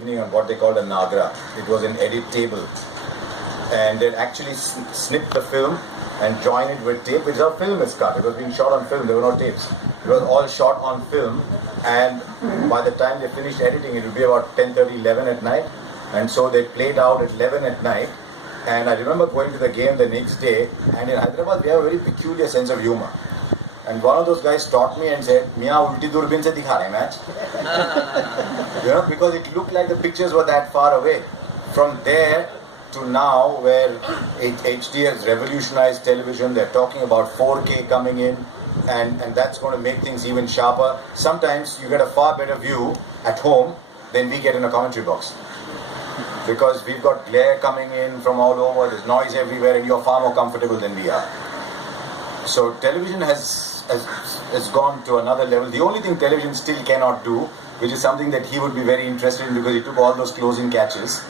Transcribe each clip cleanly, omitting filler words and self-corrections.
evening on what they called a Nagra. It was an edit table. And they'd actually snip the film and join it with tape. It's how film is cut. It was being shot on film. There were no tapes. It was all shot on film. And by the time they finished editing, it would be about 10:30, 11 at night. And so they played out at 11 at night. And I remember going to the game the next day. And in Hyderabad, we have a very peculiar sense of humor. And one of those guys taught me and said, "Miya ulti durbin se dikha rahe match." Because it looked like the pictures were that far away. From there to now, where HD has revolutionized television, they're talking about 4K coming in, and that's going to make things even sharper. Sometimes you get a far better view at home than we get in a commentary box. Because we've got glare coming in from all over, there's noise everywhere, and you're far more comfortable than we are. So television has gone to another level. The only thing television still cannot do, which is something that he would be very interested in because he took all those closing catches,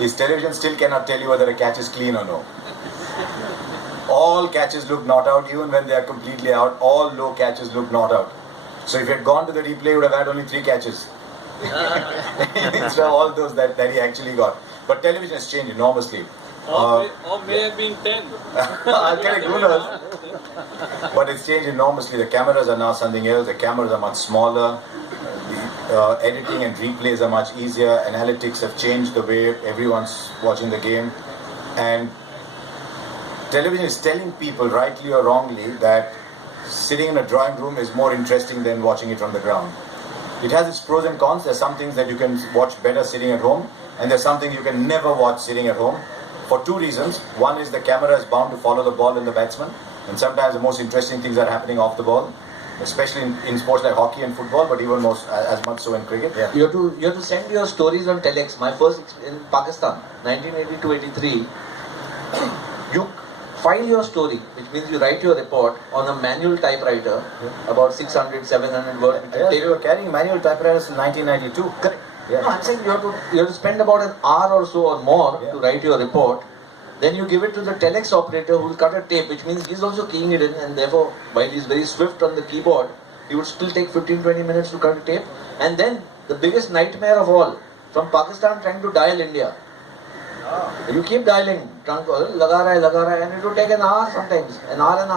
is television still cannot tell you whether a catch is clean or no. All catches look not out, even when they are completely out. All low catches look not out. So if he had gone to the replay, he would have had only 3 catches. Instead of all those that he actually got. But television has changed enormously. Or may have been 10. Correct, who knows? But it's changed enormously. The cameras are now something else. The cameras are much smaller. The editing and replays are much easier. Analytics have changed the way everyone's watching the game. And television is telling people, rightly or wrongly, that sitting in a drawing room is more interesting than watching it from the ground. It has its pros and cons. There's some things that you can watch better sitting at home, and there's something you can never watch sitting at home. For 2 reasons. One is the camera is bound to follow the ball and the batsman, and sometimes the most interesting things are happening off the ball, especially in sports like hockey and football, but even more as much so in cricket. Yeah. You have to send your stories on telex. My first in Pakistan, 1982-83. You file your story, which means you write your report on a manual typewriter, about 600, 700 words. They were carrying manual typewriters in 1992. Correct. Yeah. No, I'm saying you have to spend about an hour or so or more to write your report. Then you give it to the telex operator who will cut a tape, which means he's also keying it in, and therefore, while he's very swift on the keyboard, he would still take 15-20 minutes to cut a tape. And then the biggest nightmare of all, from Pakistan trying to dial India. You keep dialing, laga raha hai, and it will take an hour sometimes, an hour and a half.